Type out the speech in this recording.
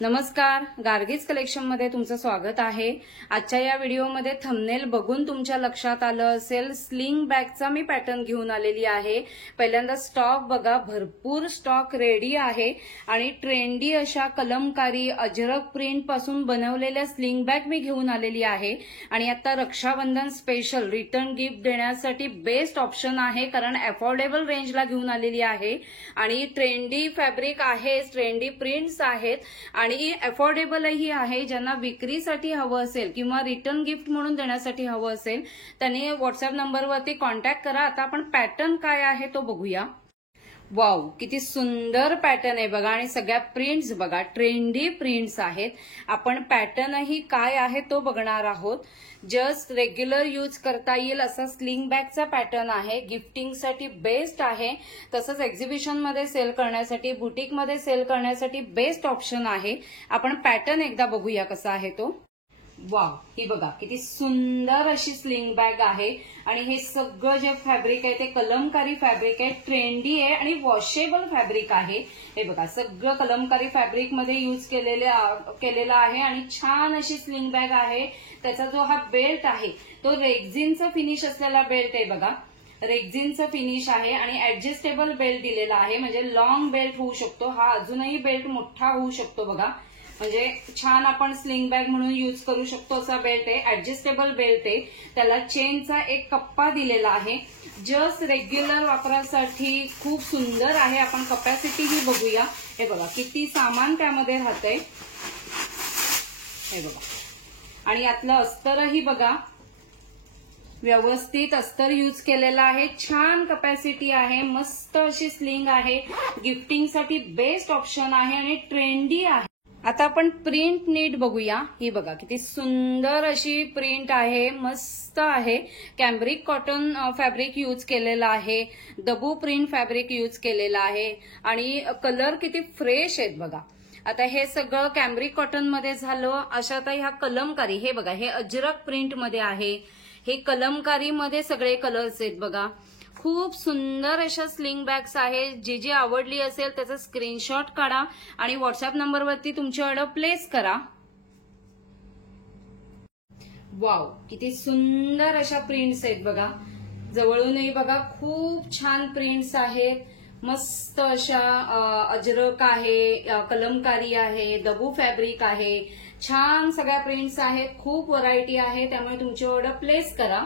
नमस्कार, गार्गीज कलेक्शन मध्ये तुमचं स्वागत आहे। आजच्या या व्हिडिओमध्ये थंबनेल बघून तुमच्या लक्षात आलं असेल, स्लिंग बॅगचा मी पॅटर्न घेऊन आलेली आहे। पहिल्यांदा स्टॉक बघा, भरपूर स्टॉक रेडी आहे आणि ट्रेंडी अशा कलमकारी अजरक प्रिंट पासून बनवलेल्या स्लिंग बॅग मी घेऊन आलेली आहे। आणि आता रक्षाबंधन स्पेशल रिटर्न गिफ्ट देण्यासाठी बेस्ट ऑप्शन आहे, कारण अफोर्डेबल रेंजला घेऊन आलेली आहे आणि ट्रेंडी फॅब्रिक आहे, ट्रेंडी प्रिंट्स आहेत आणि अफोर्डेबलही आहे। ज्यांना विक्रीसाठी हवं असेल किंवा रिटर्न गिफ्ट म्हणून देण्यासाठी हवं असेल त्यांनी व्हॉट्सअप नंबरवरती कॉन्टॅक्ट करा। आता आपण पॅटर्न काय आहे तो बघूया। वाव, किती सुंदर पॅटर्न आहे बघा आणि सगळ्या प्रिंट्स बघा, ट्रेंडी प्रिंट्स आहेत। आपण पॅटर्नही काय आहे तो बघणार आहोत। जस्ट रेग्युलर यूज करता येईल असा स्लिंग बॅगचा पॅटर्न आहे, गिफ्टिंगसाठी बेस्ट आहे, तसंच एक्झिबिशन मध्ये सेल करण्यासाठी, बुटीक मध्ये सेल करण्यासाठी बेस्ट ऑप्शन आहे। आपण पॅटर्न एकदा बघूया कसा आहे तो। वाव, ही बघा किती सुंदर अशी स्लिंग बॅग आहे आणि हे सगळं जे फॅब्रिक आहे ते कलमकारी फॅब्रिक आहे, ट्रेंडी आहे आणि वॉशेबल फॅब्रिक आहे। हे बघा सगळं कलमकारी फॅब्रिक मध्ये यूज केलेलं आहे आणि छान अशी स्लिंग बॅग आहे। त्याचा जो हा बेल्ट आहे तो रेक्झिनचा फिनिश असलेला बेल्ट आहे बघा, रेक्झिनचं फिनिश आहे आणि ऍडजस्टेबल बेल्ट दिलेला आहे, म्हणजे लॉंग बेल्ट होऊ शकतो। हा अजूनही बेल्ट मोठा होऊ शकतो बघा, म्हणजे छान आपण स्लिंग बॅग म्हणून यूज करू शकतो असा बेल्ट आहे, ऍडजस्टेबल बेल्ट आहे। त्याला चेनचा एक कप्पा दिलेला आहे, जस्ट रेग्युलर वापरासाठी खूप सुंदर आहे। आपण कपॅसिटी ही बघूया। हे बघा किती सामान त्यामध्ये राहतंय, हे बघा। आणि यातलं अस्तरही बघा, व्यवस्थित अस्तर यूज केलेला आहे, छान कपॅसिटी आहे, मस्त अशी स्लिंग आहे, गिफ्टिंगसाठी बेस्ट ऑप्शन आहे आणि ट्रेंडी आहे। आता आपण प्रिंट नीट बघूया। ही बघा किती सुंदर अशी प्रिंट आहे, मस्त आहे। कॅम्ब्रिक कॉटन फॅब्रिक यूज केलेलं आहे, दबू प्रिंट फॅब्रिक यूज केलेलं आहे आणि कलर किती फ्रेश आहेत बघा। आता हे सगळं कॅम्ब्रिक कॉटन मध्ये झालं। अशात ह्या कलमकारी, हे बघा हे अजरक प्रिंट मध्ये आहे, हे कलमकारी मध्ये सगळे कलर्स आहेत बघा। खूप सुंदर अशा स्लिंग बॅग्स आहे। जी जी आवडली असेल त्याचा स्क्रीनशॉट काढा आणि व्हॉट्सअप नंबरवरती तुमची ऑर्डर प्लेस करा। वाव, किती सुंदर अशा प्रिंट्स आहेत बघा, जवळूनही बघा खूप छान प्रिंट्स आहेत। मस्त अशा अजरक आहे, कलमकारी आहे, दबू फॅब्रिक आहे, छान सगळ्या प्रिंट्स आहेत, खूप व्हरायटी आहे। त्यामुळे तुमची ऑर्डर प्लेस करा।